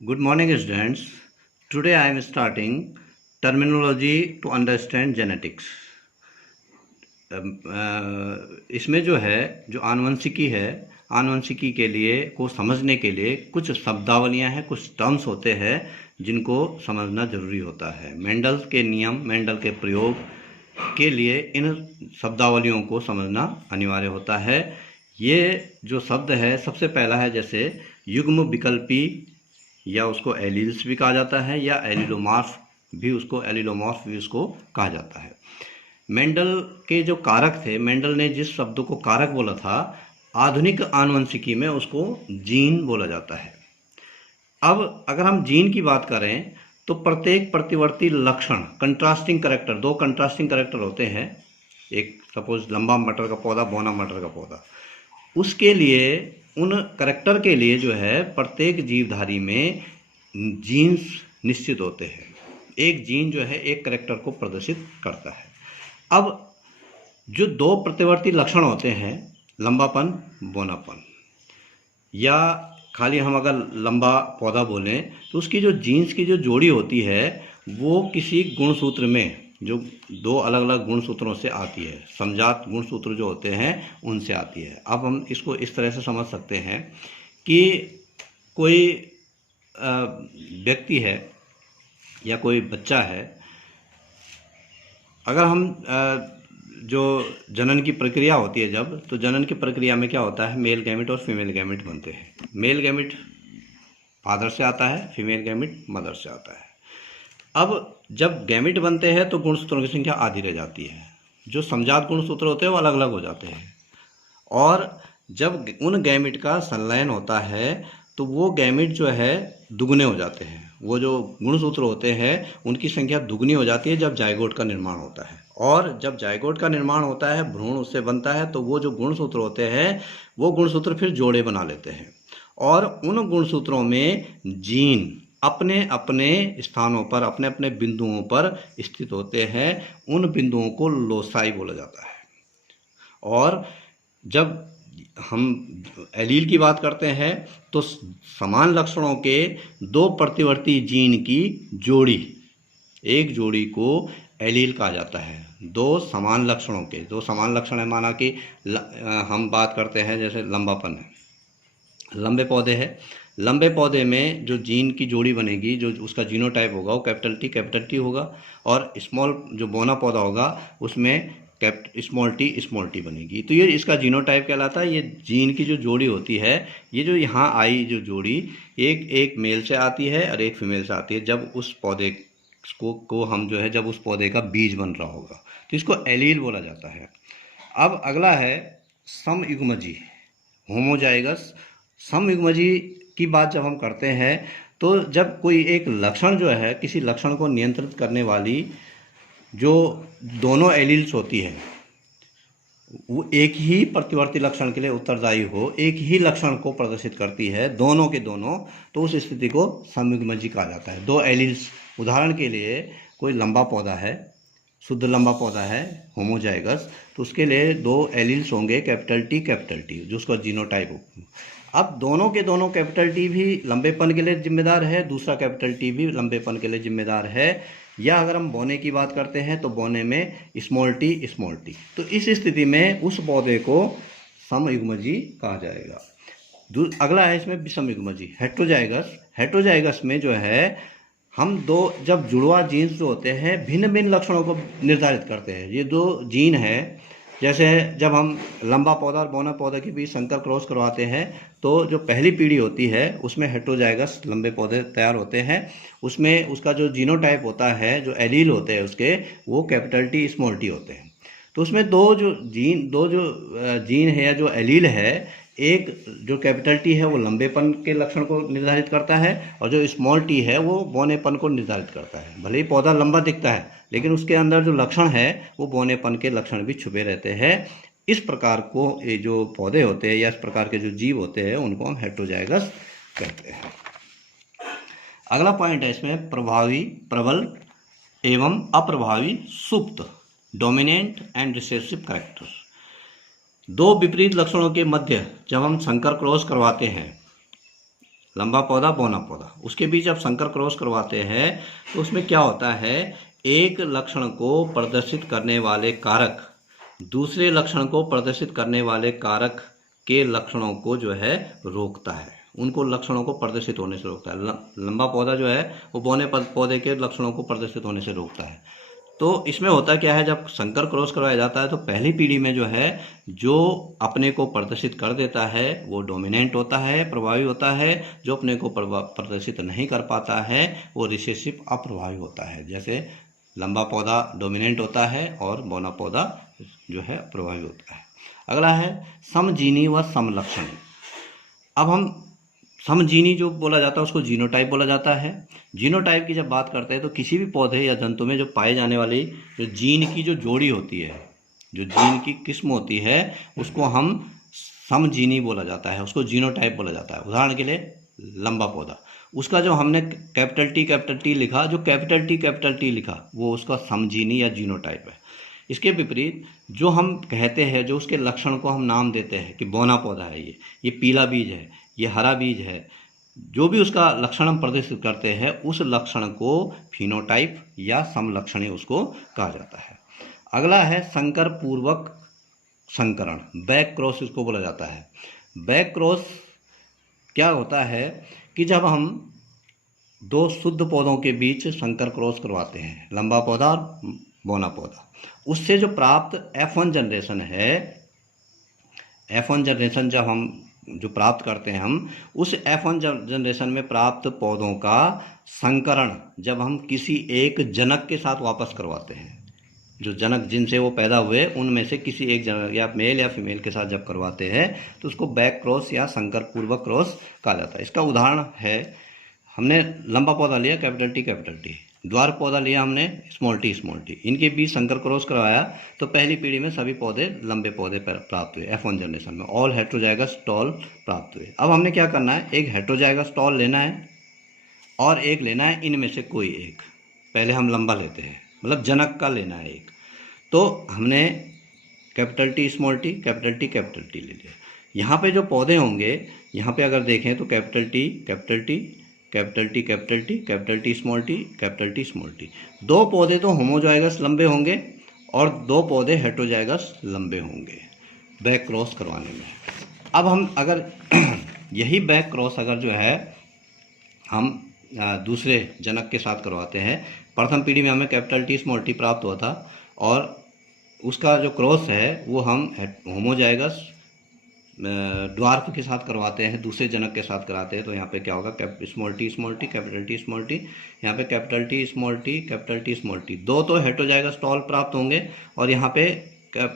Good morning, students. Today I am starting terminology to understand genetics. इसमें जो आनुवंशिकी है, आनुवंशिकी के लिए को समझने के लिए कुछ शब्दावलियां हैं, कुछ टर्म्स होते हैं जिनको समझना जरूरी होता है। मेंडल के नियम, मेंडल के प्रयोग के लिए इन शब्दावलियों को समझना अनिवार्य होता है। ये जो शब्द है, सबसे पहला है जैसे युग्म विकल्पी, या उसको एलील्स भी कहा जाता है, या एलिलोमॉर्फ भी उसको कहा जाता है। मेंडल के जो कारक थे, मेंडल ने जिस शब्द को कारक बोला था, आधुनिक आनुवंशिकी में उसको जीन बोला जाता है। अब अगर हम जीन की बात करें तो प्रत्येक प्रतिवर्ती लक्षण, कंट्रास्टिंग कैरेक्टर, दो कंट्रास्टिंग कैरेक्टर होते हैं। एक सपोज लंबा मटर का पौधा, बौना मटर का पौधा, उसके लिए उन करेक्टर के लिए जो है प्रत्येक जीवधारी में जीन्स निश्चित होते हैं। एक जीन जो है एक करेक्टर को प्रदर्शित करता है। अब जो दो प्रतिवर्ती लक्षण होते हैं, लंबापन, बोनापन, या खाली हम अगर लंबा पौधा बोलें तो उसकी जो जीन्स की जो जोड़ी होती है वो किसी गुणसूत्र में, जो दो अलग अलग गुणसूत्रों से आती है, समजात गुणसूत्र जो होते हैं उनसे आती है। अब हम इसको इस तरह से समझ सकते हैं कि कोई व्यक्ति है या कोई बच्चा है, अगर हम जो जनन की प्रक्रिया होती है जब, तो जनन की प्रक्रिया में क्या होता है, मेल गैमेट और फीमेल गैमेट बनते हैं। मेल गैमेट फादर से आता है, फीमेल गैमेट मदर से आता है। अब जब गैमेट बनते हैं तो गुणसूत्रों की संख्या आधी रह जाती है। जो समजात गुणसूत्र होते हैं वो अलग अलग हो जाते हैं, और जब उन गैमेट का संलयन होता है तो वो गैमेट जो है दुगने हो जाते हैं। वो जो गुणसूत्र होते हैं उनकी संख्या दुगनी हो जाती है जब जायगोट का निर्माण होता है। और जब जायगोट का निर्माण होता है, भ्रूण उससे बनता है, तो वो जो गुणसूत्र होते हैं वो गुणसूत्र फिर जोड़े बना लेते हैं, और उन गुणसूत्रों में जीन अपने अपने स्थानों पर, अपने अपने बिंदुओं पर स्थित होते हैं। उन बिंदुओं को लोसाई बोला जाता है। और जब हम एलील की बात करते हैं तो समान लक्षणों के दो प्रतिवर्ती जीन की जोड़ी, एक जोड़ी को एलील कहा जाता है। दो समान लक्षणों के, दो समान लक्षण है, माना कि हम बात करते हैं जैसे लंबापन है, लंबे पौधे है, लंबे पौधे में जो जीन की जोड़ी बनेगी, जो उसका जीनोटाइप होगा वो कैपिटल टी होगा, और स्मॉल जो बौना पौधा होगा उसमें स्मॉल टी बनेगी। तो ये इसका जीनोटाइप कहलाता है। ये जीन की जो जोड़ी होती है, ये जो यहाँ आई जो जोड़ी, एक मेल से आती है और एक फीमेल से आती है, जब उस पौधे को हम जो है, जब उस पौधे का बीज बन रहा होगा, तो इसको एलील बोला जाता है। अब अगला है समयुग्मजी, होमोजाइगस। समयुग्मजी की बात जब हम करते हैं तो जब कोई एक लक्षण जो है, किसी लक्षण को नियंत्रित करने वाली जो दोनों एलील्स होती है, वो एक ही प्रतिवर्ती लक्षण के लिए उत्तरदायी हो, एक ही लक्षण को प्रदर्शित करती है, दोनों के दोनों, तो उस स्थिति को समयुग्मजी कहा जाता है। दो एलील्स, उदाहरण के लिए कोई लंबा पौधा है, शुद्ध लंबा पौधा है, होमोजाइगस, तो उसके लिए दो एलील्स होंगे, कैपिटल टी, जो उसका जीनोटाइप हो। अब दोनों के दोनों कैपिटल टी भी लंबेपन के लिए जिम्मेदार है, दूसरा कैपिटल टी भी लंबेपन के लिए जिम्मेदार है। या अगर हम बौने की बात करते हैं तो बौने में स्मॉल टी, तो इस स्थिति में उस पौधे को समयुग्मजी कहा जाएगा। अगला है इसमें विषमयुग्मजी, हेट्रोजाइगस। हेट्रोजाइगस में जो है हम दो, जब जुड़वा जीन्स जो होते हैं भिन्न भिन्न लक्षणों को निर्धारित करते हैं। ये दो जीन है, जैसे जब हम लंबा पौधा और बौना पौधा के बीच संकर क्रॉस करवाते हैं तो जो पहली पीढ़ी होती है उसमें हेट्रोजाइगस लंबे पौधे तैयार होते हैं। उसमें उसका जो जीनोटाइप होता है, जो एलील होते हैं उसके, वो कैपिटल टी, स्मॉल टी होते हैं। तो उसमें दो जो जीन है या जो एलील है, एक जो कैपिटल टी है वो लंबेपन के लक्षण को निर्धारित करता है, और जो स्मॉल टी है वो बौनेपन को निर्धारित करता है। भले ही पौधा लंबा दिखता है लेकिन उसके अंदर जो लक्षण है वो बौनेपन के लक्षण भी छुपे रहते हैं। इस प्रकार को ये जो पौधे होते हैं या इस प्रकार के जो जीव होते हैं उनको हम हेट्रोजाइगस कहते हैं। अगला पॉइंट है इसमें प्रभावी, प्रबल एवं अप्रभावी सुप्त, डोमिनेंट एंड रिसेसिव कैरेक्टर। दो विपरीत लक्षणों के मध्य जब हम संकर क्रॉस करवाते हैं लंबा पौधा बौना पौधा, उसके बीच जब संकर क्रॉस करवाते हैं तो उसमें क्या होता है, एक लक्षण को प्रदर्शित करने वाले कारक दूसरे लक्षण को प्रदर्शित करने वाले कारक के लक्षणों को जो है रोकता है, उनको लक्षणों को प्रदर्शित होने से रोकता है। लंबा पौधा जो है वो बौने पौधे के लक्षणों को प्रदर्शित होने से रोकता है। तो इसमें होता क्या है, जब संकर क्रॉस करवाया जाता है तो पहली पीढ़ी में जो है जो अपने को प्रदर्शित कर देता है वो डोमिनेंट होता है, प्रभावी होता है। जो अपने को प्रदर्शित नहीं कर पाता है वो रिसेसिव अप्रभावी होता है। जैसे लंबा पौधा डोमिनेंट होता है और बौना पौधा जो है प्रभावी होता है। अगला है समजीनी व समलक्षणी। अब हम समजीनी जो बोला जाता है उसको जीनोटाइप बोला जाता है। जीनोटाइप की जब बात करते हैं तो किसी भी पौधे या जंतु में जो पाए जाने वाली जो जीन की जो जोड़ी होती है, जो जीन की किस्म होती है, उसको हम समजीनी बोला जाता है, उसको जीनोटाइप बोला जाता है। उदाहरण के लिए लंबा पौधा, उसका जो हमने कैपिटल टी लिखा, जो कैपिटल टी लिखा वो उसका समजीनी या जीनोटाइप है। इसके विपरीत जो हम कहते हैं, जो उसके लक्षण को हम नाम देते हैं कि बौना पौधा है, ये पीला बीज है, ये हरा बीज है, जो भी उसका लक्षण हम प्रदर्शित करते हैं उस लक्षण को फिनोटाइप या समलक्षणी उसको कहा जाता है। अगला है संकर पूर्वक संकरण, बैक क्रॉस इसको बोला जाता है। बैक क्रॉस क्या होता है कि जब हम दो शुद्ध पौधों के बीच संकर क्रॉस करवाते हैं, लंबा पौधा और बौना पौधा, उससे जो प्राप्त F1 जनरेशन है, F1 जनरेशन जब हम जो प्राप्त करते हैं हम उस F1 जनरेशन में प्राप्त पौधों का संकरण जब हम किसी एक जनक के साथ वापस करवाते हैं, जो जनक जिनसे वो पैदा हुए उनमें से किसी एक जनक या मेल या फीमेल के साथ जब करवाते हैं तो उसको बैक क्रॉस या संकर पूर्वक क्रॉस कहा जाता है। इसका उदाहरण है, हमने लंबा पौधा लिया कैपिटल टी, द्वार पौधा लिया हमने स्मॉल टी, इनके बीच संकर क्रॉस करवाया तो पहली पीढ़ी में सभी पौधे लंबे पौधे प्राप्त हुए। F1 जनरेशन में ऑल हेट्रोजाइगस टॉल प्राप्त हुए। अब हमने क्या करना है, एक हेट्रोजाइगस टॉल लेना है और एक लेना है इनमें से कोई एक। पहले हम लंबा लेते हैं, मतलब जनक का लेना है एक। तो हमने कैपिटल टी ले लिया। यहाँ पे जो पौधे होंगे, यहाँ पे अगर देखें तो कैपिटल टी स्मॉल टी, दो पौधे तो होमोजाइगस लंबे होंगे और दो पौधे हेट्रोजाइगस लंबे होंगे बैक क्रॉस करवाने में। अब हम अगर यही बैक क्रॉस अगर जो है हम दूसरे जनक के साथ करवाते हैं, प्रथम पीढ़ी में हमें कैपिटल टी स्मॉल टी प्राप्त हुआ था और उसका जो क्रॉस है वो हम होमोजाइगस ड्वार्फ के साथ करवाते हैं, दूसरे जनक के साथ कराते हैं। तो यहाँ पे क्या होगा, स्मॉल टी कैपिटल टी, यहाँ पे कैपिटल टी स्मॉल टी, दो तो हेट्रोजाइगस टॉल प्राप्त होंगे और यहाँ पे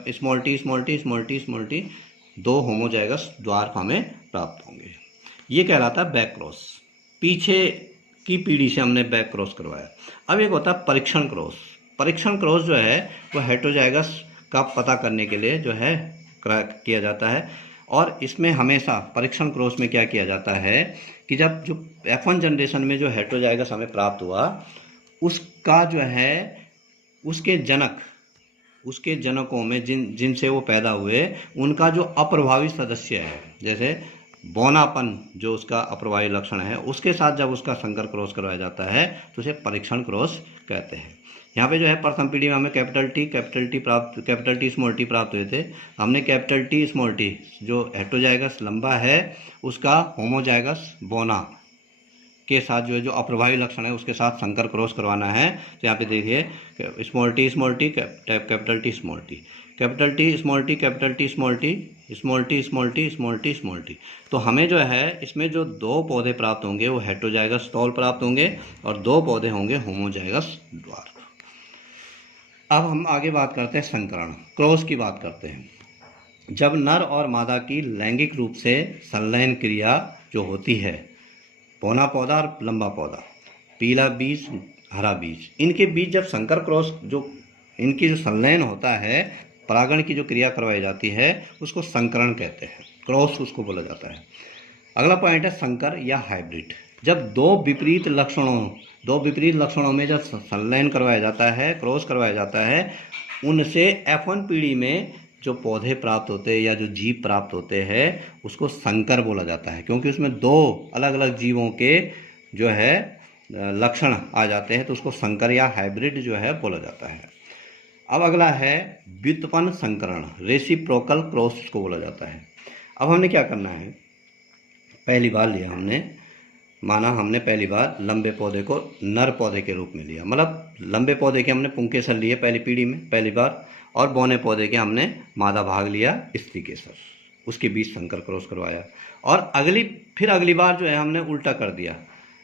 स्मॉल टी दो होमोजाइगस ड्वार्फ हमें प्राप्त होंगे। ये कहलाता है बैक क्रॉस। पीछे की पीढ़ी से हमने बैक क्रॉस करवाया। अब एक होता है परीक्षण क्रॉस जो है वो हेट्रोजाइगस का पता करने के लिए जो है किया जाता है। और इसमें हमेशा परीक्षण क्रॉस में क्या किया जाता है कि जब जो F1 जनरेशन में जो हेट्रोजाइगस हमें प्राप्त हुआ उसका जो है उसके जनकों में जिनसे वो पैदा हुए उनका जो अप्रभावी सदस्य है, जैसे बौनापन जो उसका अप्रभावी लक्षण है, उसके साथ जब उसका संकर क्रॉस करवाया जाता है तो उसे परीक्षण क्रॉस कहते हैं। यहाँ पे जो है प्रथम पीढ़ी में हमें कैपिटल टी स्मॉल टी प्राप्त हुए थे। हमने कैपिटल टी स्मॉल टी जो हेट्रोजाइगस लंबा है उसका होमोजाइगस बौना के साथ जो है जो अप्रभावी लक्षण है उसके साथ संकर क्रॉस करवाना है। तो यहाँ पे देखिए small T capital T small T. तो हमें जो है इसमें जो दो पौधे प्राप्त होंगे वो हेट्रोजाइगस टॉल प्राप्त होंगे और दो पौधे होंगे होमोजाइगस ड्वार्फ। अब हम आगे बात करते हैं संकरण क्रॉस की बात करते हैं। जब नर और मादा की लैंगिक रूप से संलयन क्रिया जो होती है, बौना पौधा और लंबा पौधा, पीला बीज हरा बीज, इनके बीच जब संकर क्रॉस जो इनकी जो संलयन होता है, परागण की जो क्रिया करवाई जाती है उसको संकरण कहते हैं, क्रॉस उसको बोला जाता है। अगला पॉइंट है संकर या हाइब्रिड। जब दो विपरीत लक्षणों में जब संलयन करवाया जाता है, क्रॉस करवाया जाता है, उनसे F1 पीढ़ी में जो पौधे प्राप्त होते हैं या जो जीव प्राप्त होते हैं उसको संकर बोला जाता है, क्योंकि उसमें दो अलग अलग जीवों के जो है लक्षण आ जाते हैं, तो उसको संकर या हाइब्रिड जो है बोला जाता है। अब अगला है व्युत्पन्न संकरण, रेसिप्रोकल क्रॉस इसको बोला जाता है। अब हमने क्या करना है, पहली बार लिया हमने, माना हमने पहली बार लंबे पौधे को नर पौधे के रूप में लिया, मतलब लंबे पौधे के हमने पुंकेसर लिए पहली पीढ़ी में पहली बार, और बौने पौधे के हमने मादा भाग लिया स्त्री केसर, उसके बीच संकर क्रॉस करवाया। और फिर अगली बार जो है हमने उल्टा कर दिया,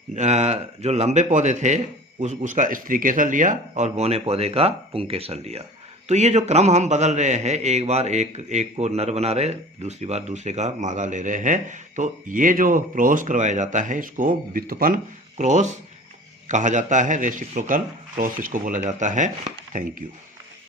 जो लंबे पौधे थे उसका स्त्री केसर लिया और बौने पौधे का पुंकेसर लिया। तो ये जो क्रम हम बदल रहे हैं, एक बार एक को नर बना रहे, दूसरी बार दूसरे का मादा ले रहे हैं, तो ये जो क्रॉस करवाया जाता है इसको व्युत्पन्न क्रॉस कहा जाता है, रेसिप्रोकल क्रॉस इसको बोला जाता है। Thank you.